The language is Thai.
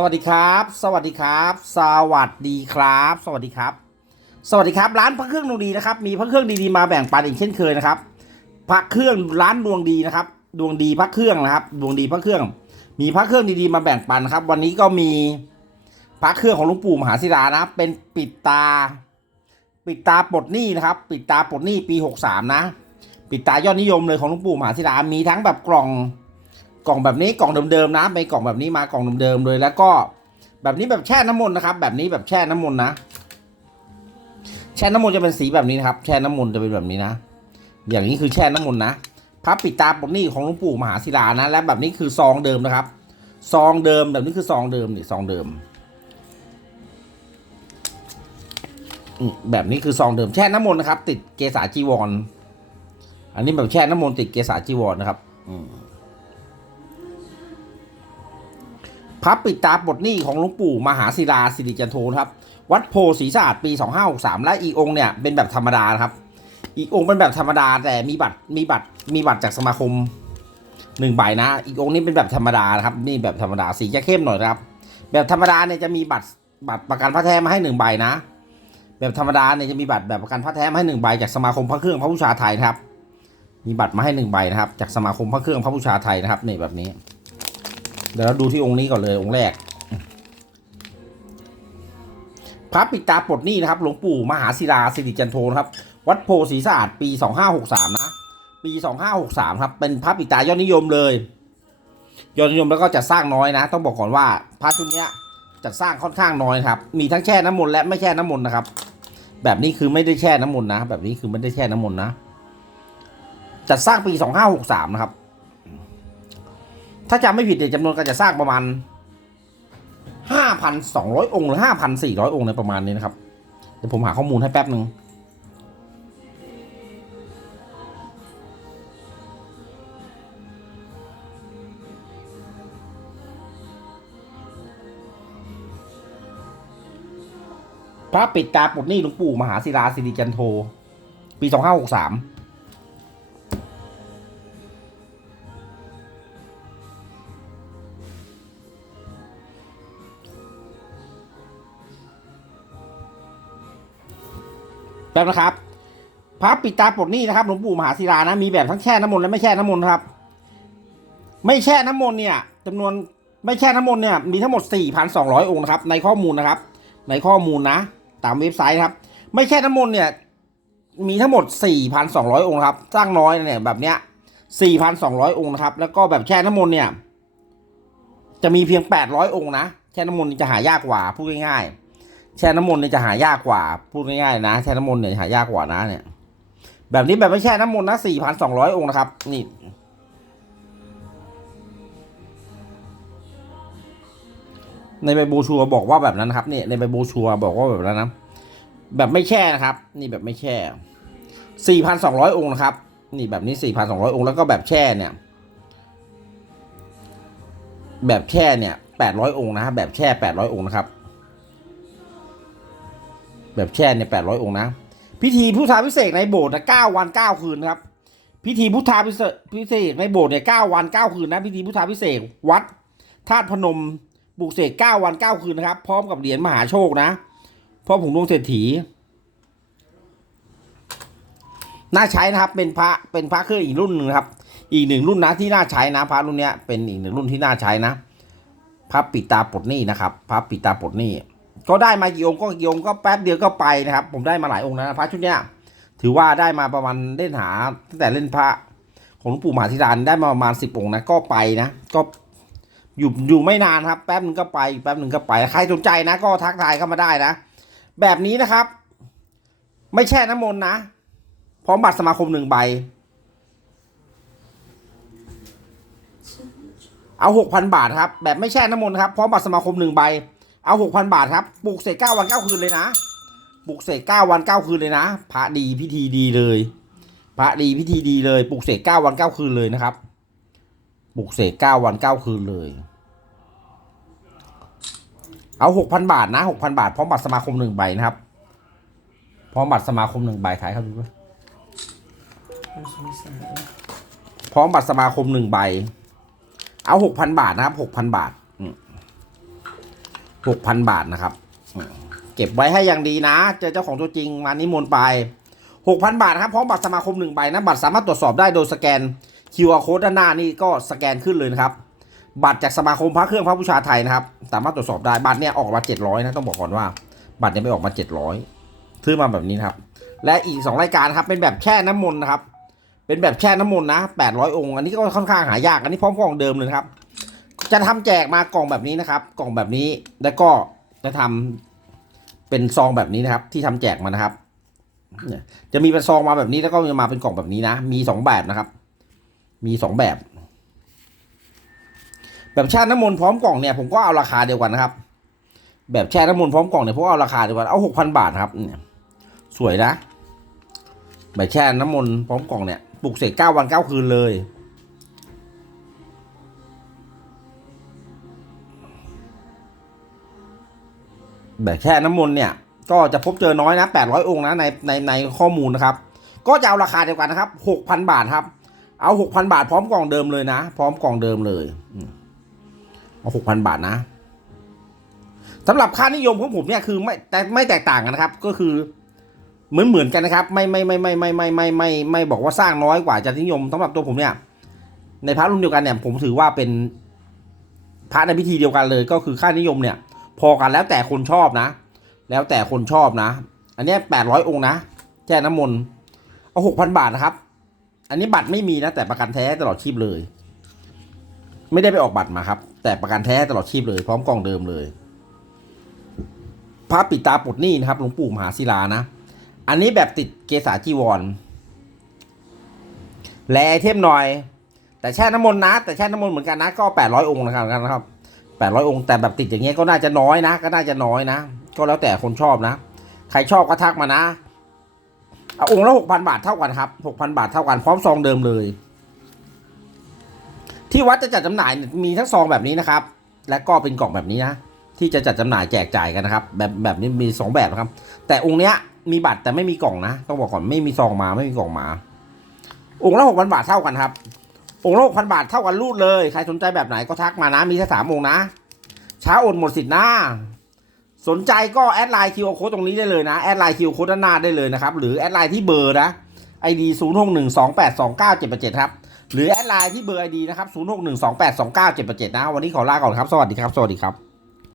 สวัสดีครับ สวัสดีครับ สวัสดีครับ สวัสดีครับ สวัสดีครับ ร้านพระเครื่องดวงดีนะครับ มีพระเครื่องดีๆมาแบ่งปันอีกเช่นเคยนะครับ พระเครื่องร้านดวงดีนะครับ ดวงดีพระเครื่องนะครับ ดวงดีพระเครื่อง มีพระเครื่องดีๆมาแบ่งปันครับ วันนี้ก็มีพระเครื่องของหลวงปู่มหาศิลานะ เป็นปิดตา ปิดตาปลดหนี้นะครับ ปิดตาปลดหนี้ปีหกสามนะ ปิดตายอดนิยมเลยของหลวงปู่มหาศิลา มีทั้งแบบกล่อง กล่องแบบนี้กล่องเดิมๆนะเป็นกล่องแบบนี้มากล่องเดิมๆเลย แล้วก็แบบนี้แบบแช่น้ำมนต์นะครับ แบบนี้แบบแช่น้ำมนต์นะ แช่น้ำมนต์จะเป็นสีแบบนี้นะครับ แช่น้ำมนต์จะเป็นแบบนี้นะ อย่างนี้คือแช่น้ำมนต์นะพระปิดตาปลดหนี้ของหลวงปู่มหาศิลานะ และแบบนี้คือซองเดิมนะครับ ซองเดิมแบบนี้คือซองเดิมนี่ซองเดิมแบบนี้คือซองเดิมแช่น้ำมนต์นะครับ ติดเกสาจีวรอันนี้แบบแช่น้ำมนต์ติดเกสาจีวรนะครับ อืม พระปิดตาปลดหนี้ของหลวงปู่มหาศิลาสิริจันโทครับวัดโพศรีสะอาดปี 2563 และอีองค์เนี่ยเป็นแบบธรรมดานะครับ อีองค์เป็นแบบธรรมดาแต่มีบัตรมีบัตรมีบัตรจากสมาคมหนึ่งใบนะ อีกองค์นี้เป็นแบบธรรมดานะครับนี่แบบธรรมดาสีจะเข้มหน่อยครับ แบบธรรมดาเนี่ยจะมีบัตรบัตรประกันพระแท้มาให้หนึ่งใบนะ แบบธรรมดาเนี่ยจะมีบัตรแบบประกันพระแท้มาให้หนึ่งใบจากสมาคมพระเครื่องพระผู้ชาไทยครับ มีบัตรมาให้หนึ่งใบนะครับ จากสมาคมพระเครื่องพระผู้ชาไทยนะครับนี่แบบนี้ เดี๋ยวเราดูที่องค์นี้ก่อนเลยองค์แรก พระปิตาปลดหนี้นะครับหลวงปู่มหาศิลาสิริจันโทนะครับ วัดโพศรีสะอาดปี2563นะ ปี2563ครับ เป็นพระปิตายอดนิยมเลย ยอดนิยมแล้วก็จะสร้างน้อยนะ ต้องบอกก่อนว่าพระชุดเนี้ยจัดสร้างค่อนข้างน้อยครับ มีทั้งแช่น้ำมนต์และไม่แช่น้ำมนต์นะครับ แบบนี้คือไม่ได้แช่น้ำมนต์นะ แบบนี้คือไม่ได้แช่น้ำมนต์นะ จัดสร้างปี2563นะครับ ถ้าจำไม่ผิดเนี่ยจำนวนการจะสร้างประมาณ 5,200 องค์หรือ 5,400 องค์ในประมาณนี้นะครับ เดี๋ยวผมหาข้อมูลให้แป๊บหนึ่งพระปิดตาปลดนี้หลวงปู่มหาศิลาสิริจันโท ปี 2563 แป๊บนะครับพระปิดตาปลดหนี้นะครับหลวงปู่มหาศิลานะมีแบบทั้งแช่น้ำมนต์และไม่แช่น้ำมนต์ครับ ไม่แช่น้ำมนต์เนี่ยจำนวนไม่แช่น้ำมนต์เนี่ยมีทั้งหมด 4,200 องค์นะครับในข้อมูลนะครับ ในข้อมูลนะ ตามเว็บไซต์ครับ ไม่แช่น้ำมนต์เนี่ยมีทั้งหมด 4,200 องค์ครับ สร้างน้อยเนี่ยแบบเนี้ย 4,200 องค์นะครับ แล้วก็แบบแช่น้ำมนต์เนี่ย จะมีเพียง 800 องค์นะ แช่น้ำมนต์จะหายากกว่าพูดง่ายๆ แช่น้ำมนต์เนี่ยจะหายากกว่า พูดง่ายๆนะ แช่น้ำมนต์เนี่ยหายากกว่านะเนี่ย แบบนี้แบบไม่แช่น้ำมนต์นะ4,200องค์นะครับ นี่ในใบโบชัวบอกว่าแบบนั้นครับนี่ในใบโบชัวบอกว่าแบบนั้นนะแบบไม่แช่นะครับ นี่แบบไม่แช่4,200องร้อยองค์นะครับ นี่แบบนี้4,200องร้อยองค์แล้วก็แบบแช่เนี่ย แบบแช่เนี่ย800อยองค์นะครับแบบแช่800องค์นะครับ แบบแช่เนี่ย800องค์นะ พิธีพุทธาพิเศษในโบสถ์นะ9วัน9คืนครับ พิธีพุทธาพิเศษพิเศษในโบสถ์เนี่ย9วัน9คืนนะ พิธีพุทธาพิเศษวัดธาตุพนมบุกเสก9วัน9คืนนะครับ พร้อมกับเหรียญมหาโชคนะพ่อผงดวงเศรษฐีน่าใช้นะครับ เป็นพระเป็นพระเครื่องอีกรุ่นหนึ่งครับ อีกหนึ่งรุ่นนะที่น่าใช้นะพระรุ่นเนี้ยเป็นอีกหนึ่งรุ่นที่น่าใช้นะพระปิตาปลดหนี้นะครับพระปิตาปลดหนี้ ก็ได้มากี่องค์ก็กี่องค์ก็แป๊บเดียวก็ไปนะครับ ผมได้มาหลายองค์นะพระชุดเนี้ยถือว่าได้มาประมาณเล่นหาตั้งแต่เล่นพระของหลวงปู่มหาธิรานได้มาประมาณสิบองค์นะก็ไปนะก็อยู่อยู่ไม่นานครับ แป๊บหนึ่งก็ไปแป๊บหนึ่งก็ไปใครสนใจนะ ก็ทักทายเข้ามาได้นะ แบบนี้นะครับ ไม่แช่น้ำมนต์นะพร้อมบัตรสมาคมหนึ่งใบ เอาหกพันบาทครับ แบบไม่แช่น้ำมนต์ครับพร้อมบัตรสมาคมหนึ่งใบ เอาหกพันบาทครับปลูกเสร็จเก้าวันเก้าคืนเลยนะปลูกเสกเก้าวันเก้าคืนเลยนะพระดีพิธีดีเลย พระดีพิธีดีเลยปลูกเสกเก้าวันเก้าคืนเลยนะครับปลูกเสกเก้าวันเก้าคืนเลย เอาหกพันบาทนะหกพันบาทพร้อมบัตรสมาคมหนึ่งใบนะครับพร้อมบัตรสมาคมหนึ่งใบขายครับดูด้วยพร้อมบัตรสมาคมหนึ่งใบ เอาหกพันบาทนะครับหกพันบาท หกพันบาทนะครับ เก็บไว้ให้อย่างดีนะ เจอเจ้าของตัวจริงมานิมนต์ไปหกพันบาทครับพร้อมบัตรสมาคมหนึ่งใบนะบัตรสามารถตรวจสอบได้โดยสแกน QR code ด้านหน้านี่ก็สแกนขึ้นเลยนะครับ บัตรจากสมาคมพระเครื่องพระบูชาไทยนะครับ สามารถตรวจสอบได้บัตรเนี่ยออกมาเจ็ดร้อยนะต้องบอกก่อนว่า บัตรเนี่ยไม่ออกมาเจ็ดร้อยซื้อมาแบบนี้นครับ และอีกสองรายการครับเป็นแบบแช่น้ำมนต์นะครับเป็นแบบแช่น้ำมนต์นะแปดร้อยองค์อันนี้ก็ค่อนข้างหายากอันนี้พร้อมกล่องเดิมเลยครับ จะทำแจกมากล่องแบบนี้นะครับ กล่องแบบนี้แล้วก็จะทำเป็นซองแบบนี้นะครับ ที่ทำแจกมานะครับจะมีเป็นซองมาแบบนี้แล้วก็จะมาเป็นกล่องแบบนี้นะ มีสองแบบนะครับ มีสองแบบ แบบแช่น้ำมนต์พร้อมกล่องเนี่ยผมก็เอาราคาเดียวกันนะครับ แบบแช่น้ำมนต์พร้อมกล่องเนี่ยผมก็เอาราคาเดียวกันเอาหกพันบาทครับเนี่ยสวยนะแบบแช่น้ำมนต์พร้อมกล่องเนี่ยปลุกเสกเก้าวันเก้าคืนเลย แบบแช่น้ำมนต์เนี่ย ก็จะพบเจอน้อยนะ 800 องค์นะในในในข้อมูลนะครับ ก็จะเอาราคาเดียวกันนะครับ 6,000 บาทครับ เอา 6,000 บาทพร้อมกล่องเดิมเลยนะ พร้อมกล่องเดิมเลยเอา6,000 บาทนะสำหรับค่านิยมของผมเนี่ยคือไม่แต่ไม่แตกต่างกันนะครับ ก็คือเหมือนเหมือนกันนะครับ ไม่ไม่ไม่ไม่ไม่ไม่ไม่ไม่ไม่บอกว่าสร้างน้อยกว่าจะนิยมสำหรับตัวผมเนี่ย ในพระรุ่นเดียวกันเนี่ยผมถือว่าเป็นพระในพิธีเดียวกันเลย ก็คือค่านิยมเนี่ย พอกันแล้วแต่คนชอบนะ แล้วแต่คนชอบนะ อันนี้แปดร้อยองค์นะแช่น้ำมนต์เอาหกพันบาทนะครับ อันนี้บัตรไม่มีนะ แต่ประกันแท้ตลอดชีพเลย ไม่ได้ไปออกบัตรมาครับ แต่ประกันแท้ตลอดชีพเลย พร้อมกล่องเดิมเลยพระปิดตาปลดนี้นะครับหลวงปู่มหาศิลานะ อันนี้แบบติดเกสาจีวร แลเทมหน่อย แต่แช่น้ำมนต์นะ แต่แช่น้ำมนต์เหมือนกันนะก็แปดร้อยองค์นะครับนะครับ แปดร้อยองค์แต่แบบติดอย่างเงี้ยก็น่าจะน้อยนะ ก็น่าจะน้อยนะ ก็แล้วแต่คนชอบนะ ใครชอบก็ทักมานะเอาองค์ละหกพันบาทเท่ากันครับหกพันบาทเท่ากันพร้อมซองเดิมเลย ที่วัดจะจัดจำหน่ายมีทั้งซองแบบนี้นะครับ และก็เป็นกล่องแบบนี้นะที่จะจัดจำหน่ายแจกจ่ายกันนะครับ แบบแบบนี้มีสองแบบนะครับ แต่องค์เนี้ยมีบัตรแต่ไม่มีกล่องนะ ต้องบอกก่อนไม่มีซองมาไม่มีกล่องมา องค์ละหกพันบาทเท่ากันครับ องค์ละหกพันบาทเท่ากันรูดเลย ใครสนใจแบบไหนก็ทักมานะ มีแค่สามองนะ ช้าอดหมดสิทธิ์นะสนใจก็แอดไลน์คิวโค้ดตรงนี้ได้เลยนะ แอดไลน์คิวโค้ดด้านหน้าได้เลยนะครับ หรือแอดไลน์ที่เบอร์นะไอดีศูนย์หกหนึ่งสองแปดสองเก้าเจ็ดแปดเจ็ดครับ หรือแอดไลน์ที่เบอร์ไอดีนะครับศูนย์หกหนึ่งสองแปดสองเก้าเจ็ดแปดเจ็ดนะ วันนี้ขอลาก่อนครับ สวัสดีครับ สวัสดีครับ